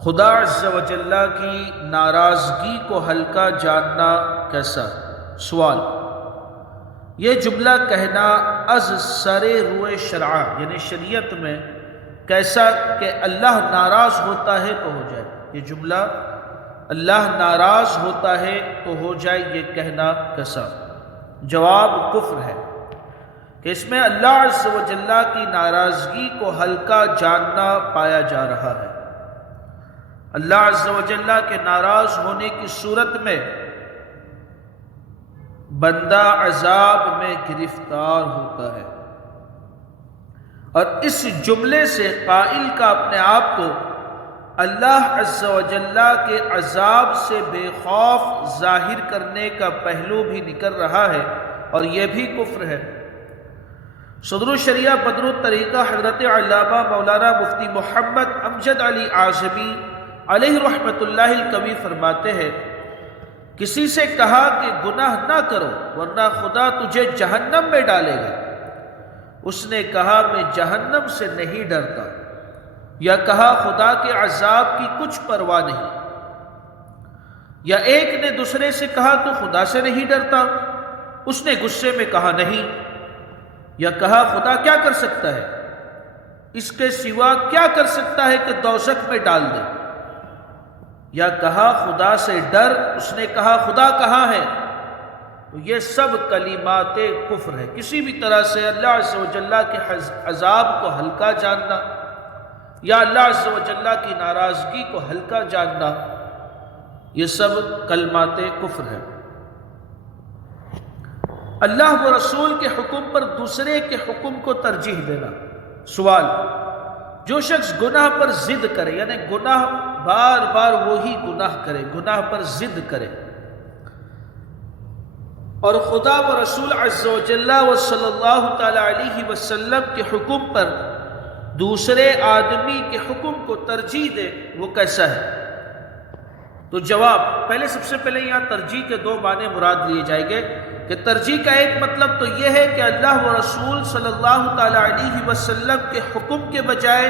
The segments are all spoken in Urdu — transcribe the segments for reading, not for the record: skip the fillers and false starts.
خدا عز و جل کی ناراضگی کو ہلکا جاننا کیسا؟ سوال: یہ جملہ کہنا از سر روئے شرع یعنی شریعت میں کیسا کہ اللہ ناراض ہوتا ہے تو ہو جائے؟ یہ جملہ اللہ ناراض ہوتا ہے تو ہو جائے، یہ کہنا کیسا؟ جواب: کفر ہے کہ اس میں اللہ عز و جل کی ناراضگی کو ہلکا جاننا پایا جا رہا ہے۔ اللہ عز و جل کے ناراض ہونے کی صورت میں بندہ عذاب میں گرفتار ہوتا ہے، اور اس جملے سے قائل کا اپنے آپ کو اللہ عز و جل کے عذاب سے بے خوف ظاہر کرنے کا پہلو بھی نکل رہا ہے، اور یہ بھی کفر ہے۔ صدر الشریعہ بدر الطریقہ حضرت علامہ مولانا مفتی محمد امجد علی اعظمی علیہ رحمۃ اللہ الکوی فرماتے ہیں، کسی سے کہا کہ گناہ نہ کرو ورنہ خدا تجھے جہنم میں ڈالے گا، اس نے کہا میں جہنم سے نہیں ڈرتا، یا کہا خدا کے عذاب کی کچھ پرواہ نہیں، یا ایک نے دوسرے سے کہا تو خدا سے نہیں ڈرتا، اس نے غصے میں کہا نہیں، یا کہا خدا کیا کر سکتا ہے، اس کے سوا کیا کر سکتا ہے کہ دوزخ میں ڈال دے، یا کہا خدا سے ڈر، اس نے کہا خدا کہاں ہے؟ تو یہ سب کلمات کفر ہے۔ کسی بھی طرح سے اللہ عز و جل کے عذاب کو ہلکا جاننا یا اللہ عز و جل کی ناراضگی کو ہلکا جاننا، یہ سب کلمات کفر ہے۔ اللہ و رسول کے حکم پر دوسرے کے حکم کو ترجیح دینا۔ سوال: جو شخص گناہ پر ضد کرے، یعنی گناہ بار بار وہی گناہ کرے، گناہ پر ضد کرے، اور خدا و رسول عز و جل و صلی اللہ تعالی علیہ وسلم کے حکم پر دوسرے آدمی کے حکم کو ترجیح دے، وہ کیسا ہے؟ تو جواب: پہلے سب سے پہلے یہاں ترجیح کے دو معنی مراد لیے جائیں گے کہ ترجیح کا ایک مطلب تو یہ ہے کہ اللہ و رسول صلی اللہ تعالی علیہ وسلم کے حکم کے بجائے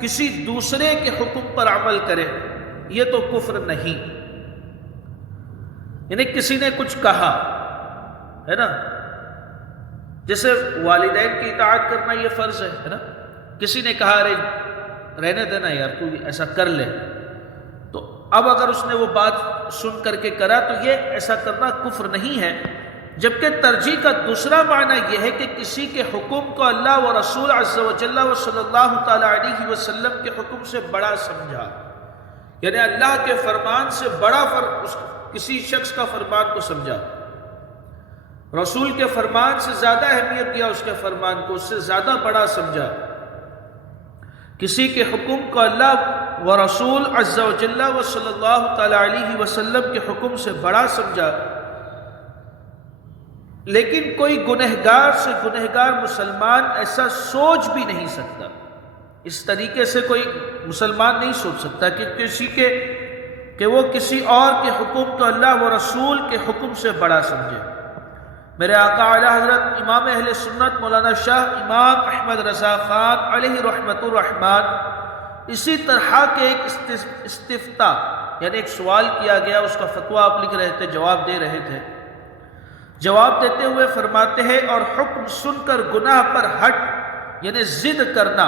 کسی دوسرے کے حکم پر عمل کرے، یہ تو کفر نہیں۔ یعنی کسی نے کچھ کہا ہے نا، جیسے والدین کی اطاعت کرنا یہ فرض ہے نا، کسی نے کہا ارے رہنے دینا یار تو ایسا کر لے، تو اب اگر اس نے وہ بات سن کر کے کرا تو یہ ایسا کرنا کفر نہیں ہے۔ جبکہ ترجیح کا دوسرا معنی یہ ہے کہ کسی کے حکم کو اللہ و رسول عز و جل و صلی اللہ تعالی علیہ وسلم کے حکم سے بڑا سمجھا، یعنی اللہ کے فرمان سے بڑا کسی شخص کا فرمان کو سمجھا، رسول کے فرمان سے زیادہ اہمیت دیا، اس کے فرمان کو اس سے زیادہ بڑا سمجھا، کسی کے حکم کو اللہ و رسول عز و جل و صلی اللہ تعالی علیہ وسلم کے حکم سے بڑا سمجھا۔ لیکن کوئی گنہگار سے گنہگار مسلمان ایسا سوچ بھی نہیں سکتا، اس طریقے سے کوئی مسلمان نہیں سوچ سکتا کہ وہ کسی اور کے حکم کو اللہ و رسول کے حکم سے بڑا سمجھے۔ میرے آقا اعلی حضرت امام اہل سنت مولانا شاہ امام احمد رضا خان علیہ رحمت الرحمن اسی طرح کے ایک استفتاء یعنی ایک سوال کیا گیا، اس کا فتویٰ آپ لکھ رہے تھے، جواب دے رہے تھے، جواب دیتے ہوئے فرماتے ہیں اور حکم سن کر گناہ پر ہٹ یعنی ضد کرنا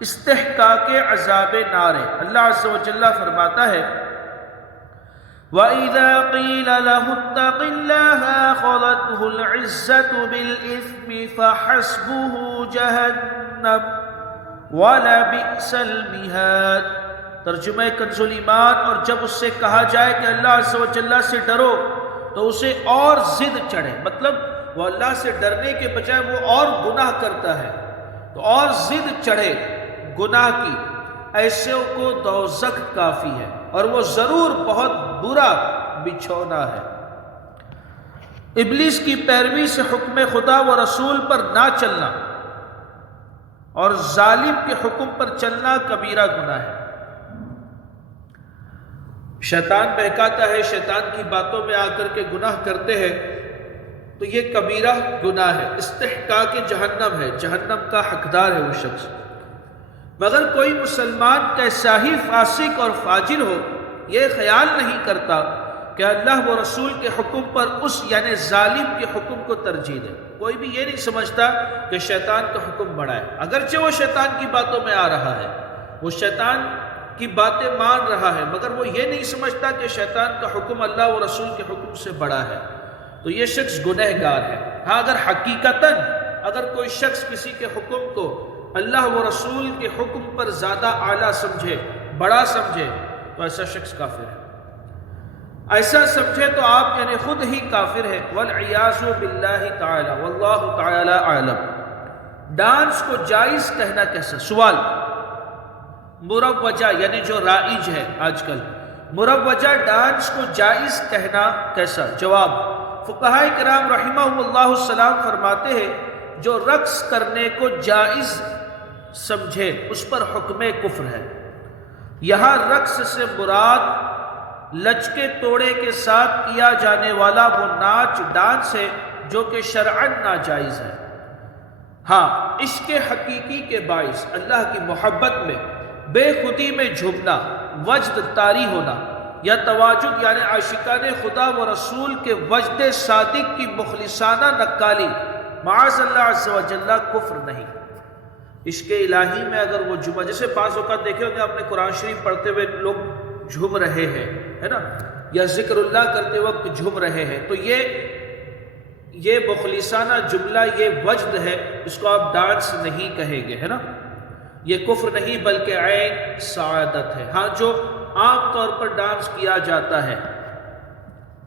استحقاق عذاب نار ہے۔ اللہ عز و جل فرماتا ہے وَإِذَا قِيلَ لَهُ اتَّقِ اللَّهَ أَخَذَتْهُ الْعِزَّةُ بِالْإِثْمِ فَحَسْبُهُ جَهَنَّمُ وَلَبِئْسَ الْمِهَادُ۔ ترجمہ کنز الایمان: اور جب اس سے کہا جائے کہ اللہ عز و جل سے ڈرو تو اسے اور ضد چڑھے، مطلب وہ اللہ سے ڈرنے کے بجائے وہ اور گناہ کرتا ہے تو اور ضد چڑھے گناہ کی، ایسے کو دوزخ کافی ہے اور وہ ضرور بہت برا بچھونا ہے۔ ابلیس کی پیروی سے حکم خدا و رسول پر نہ چلنا اور ظالم کے حکم پر چلنا کبیرہ گناہ ہے۔ شیطان بہکاتا ہے، شیطان کی باتوں میں آ کر کے گناہ کرتے ہیں تو یہ کبیرہ گناہ ہے، استحقاق جہنم ہے، جہنم کا حقدار ہے وہ شخص۔ مگر کوئی مسلمان کیسا ہی فاسق اور فاجر ہو یہ خیال نہیں کرتا کہ اللہ و رسول کے حکم پر اس یعنی ظالم کے حکم کو ترجیح دے۔ کوئی بھی یہ نہیں سمجھتا کہ شیطان کا حکم بڑا ہے، اگرچہ وہ شیطان کی باتوں میں آ رہا ہے، وہ شیطان کی باتیں مان رہا ہے، مگر وہ یہ نہیں سمجھتا کہ شیطان کا حکم اللہ و رسول کے حکم سے بڑا ہے، تو یہ شخص گنہگار ہے۔ ہاں اگر حقیقتاً اگر کوئی شخص کسی کے حکم کو اللہ و رسول کے حکم پر زیادہ اعلیٰ سمجھے، بڑا سمجھے، تو ایسا شخص کافر ہے۔ ایسا سمجھے تو آپ یعنی خود ہی کافر ہے۔ والعیاذ باللہ تعالی واللہ تعالی اعلم۔ ڈانس کو جائز کہنا کیسا؟ سوال۔ مروجہ یعنی جو رائج ہے آج کل، مروجہ ڈانس کو جائز کہنا کیسا؟ جواب۔ فقہائے کرام رحمہم اللہ السلام فرماتے ہیں جو رقص کرنے کو جائز سمجھے اس پر حکم کفر ہے۔ یہاں رقص سے مراد لچکے توڑے کے ساتھ کیا جانے والا وہ ناچ ڈانس ہے جو کہ شرعاً ناجائز ہے۔ ہاں عشق حقیقی کے باعث اللہ کی محبت میں بے خودی میں جھومنا، وجد طاری ہونا یا تواجد یعنی عاشقان خدا و رسول کے وجد صادق کی مخلصانہ نقالی معاذ اللہ عز و جل کفر نہیں۔ عشق الہی میں اگر وہ جھوما، جیسے بعض اوقات دیکھے ہوگے آپ نے قرآن شریف پڑھتے ہوئے لوگ جھوم رہے ہیں، ہے نا، یا ذکر اللہ کرتے وقت جھوم رہے ہیں، تو یہ مخلصانہ جملہ، یہ وجد ہے، اس کو آپ ڈانس نہیں کہیں گے، ہے نا، یہ کفر نہیں بلکہ عین سعادت ہے۔ ہاں جو عام طور پر ڈانس کیا جاتا ہے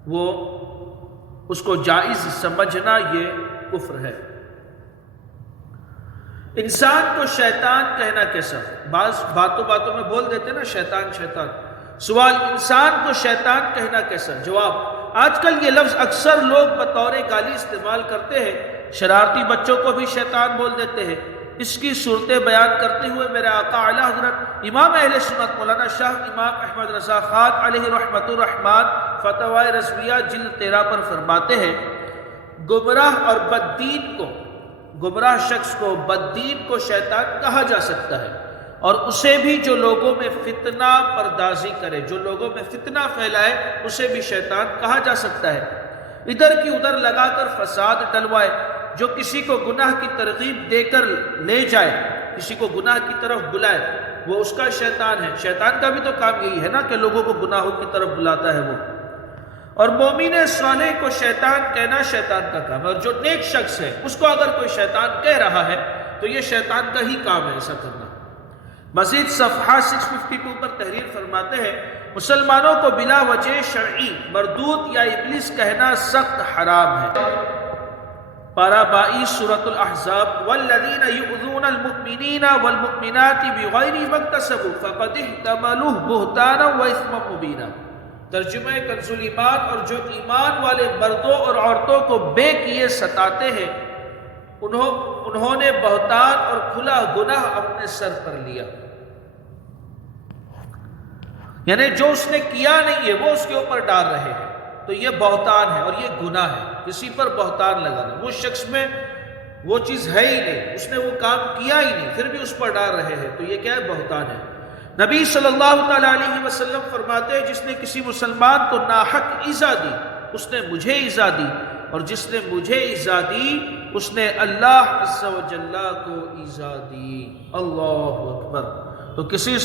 وہ اس کو جائز سمجھنا یہ کفر ہے۔ انسان کو شیطان کہنا کیسا؟ بعض باتوں میں بول دیتے نا شیطان شیطان۔ سوال، انسان کو شیطان کہنا کیسا؟ جواب۔ آج کل یہ لفظ اکثر لوگ بطور گالی استعمال کرتے ہیں، شرارتی بچوں کو بھی شیطان بول دیتے ہیں۔ اس کی صورتیں بیان کرتے ہوئے میرے آقا اعلیٰ حضرت امام اہل سنت مولانا شاہ امام احمد رضا خان علیہ رحمت الرحمن فتاوی رضویہ جلد 13 پر فرماتے ہیں گمراہ اور بددین کو، گمراہ شخص کو، بددین کو شیطان کہا جا سکتا ہے، اور اسے بھی جو لوگوں میں فتنہ پردازی کرے، جو لوگوں میں فتنہ پھیلائے، اسے بھی شیطان کہا جا سکتا ہے۔ ادھر کی ادھر لگا کر فساد ڈلوائے، جو کسی کو گناہ کی ترغیب دے کر لے جائے، کسی کو گناہ کی طرف بلائے، وہ اس کا شیطان ہے۔ شیطان کا بھی تو کام یہی ہے نا کہ لوگوں کو گناہوں کی طرف بلاتا ہے وہ۔ اور مومن صالح کو شیطان کہنا شیطان کا کام ہے، اور جو نیک شخص ہے اس کو اگر کوئی شیطان کہہ رہا ہے تو یہ شیطان کا ہی کام ہے ایسا کرنا۔ مزید صفحہ 652 پر تحریر فرماتے ہیں مسلمانوں کو بلا وجہ شرعی مردود یا ابلیس کہنا سخت حرام ہے۔ پارہ 22 سورۃ الاحزاب والذین یؤذون المؤمنین والمؤمنات بغیر ما اکتسبوا فقد احتملوا بہتانا واثما مبینا۔ ترجمہ کنز ایمان، اور جو ایمان والے مردوں اور عورتوں کو بے کیے ستاتے ہیں انہوں نے بہتان اور کھلا گناہ اپنے سر پر لیا۔ یعنی جو اس نے کیا نہیں ہے وہ اس کے اوپر ڈال رہے ہیں، تو یہ بہتان ہے اور یہ گناہ ہے، کسی پر بہتان لگانا۔ وہ شخص میں وہ چیز ہے ہی نہیں، اس نے وہ کام کیا ہی نہیں، پھر بھی اس پر ڈال رہے ہیں، تو یہ کیا ہے؟ بہتان ہے۔ نبی صلی اللہ تعالیٰ علیہ وسلم فرماتے ہیں جس نے کسی مسلمان کو ناحق ایذا دی اس نے مجھے ایذا دی، اور جس نے مجھے ایذا دی اس نے اللہ عز و جل کو ایذا دی۔ اللہ اکبر۔ تو کسی